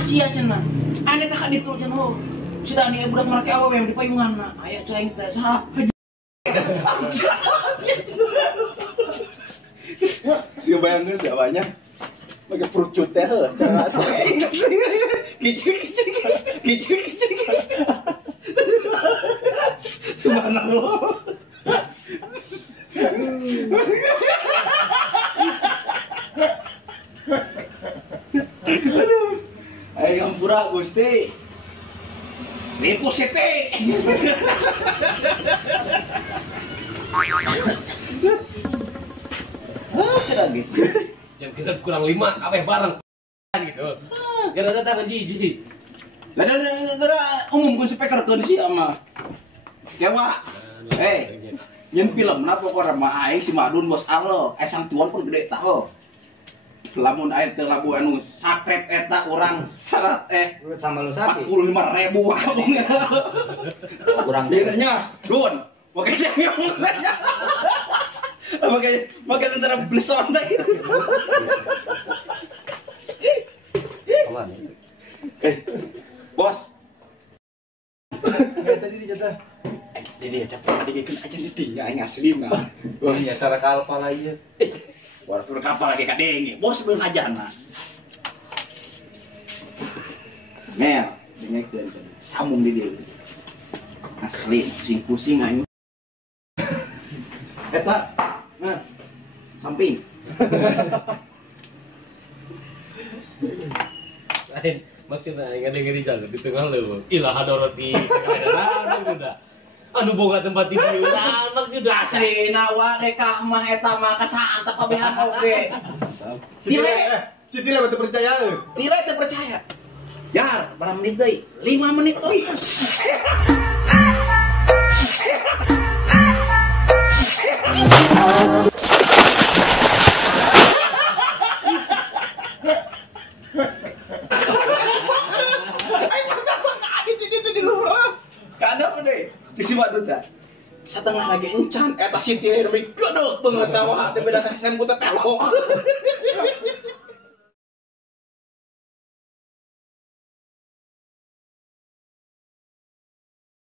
Sia cenah. Ane tak ditu cenah. Sudah nih budak mereka awewe di payungan na. Aya cai teh sahap. Si bayangkeun da banyak. Make perucut teh cara asli. Kicir. Subhanallah. Ayo ngampura Gusti. Nipu sete. Sudah guys. Jam kita kurang 5, apa bareng gitu. Gara-gara tangan jijik. Gara-gara umumkeun speaker keun si ama. Dewa. Nyen film na pokona mah aing si Madun bos Allah, sang tuan pun gede tah. Lamun air teu labu anu sakrep eta urang serat sama lu sapi 45.000 kabung. kurang Bedanya, Dun. Oke saya ngomong. Pakai tentara bleson teh gitu. Bos. ya tadi dijatah Jadi capek tadi aja didinya aing aslina. wah ya cara kalpa lagi War tur kapal lagi kadenge. Bos beung ajana. Mel, dengek dari sambung di dieu. Asli pusing-pusing aing. Eta, nah, samping. Lain maksudnya ngadeng di jalan di tengah leuweung. Ilah hadoroti sekalian sudah. Anu boga tempat tidur. Nah, maksudnya Aslina wa deka mah eta mah kasantep pabehan oge. Siti lah betul percaya Tira teu percaya. Jar, berapa menit deui? 5 menit deui. Kada deh. Di Madun teh. Satengah lagi encan eta si tieu mah gedeg banget tawa teh beda ka SM ku teh telo.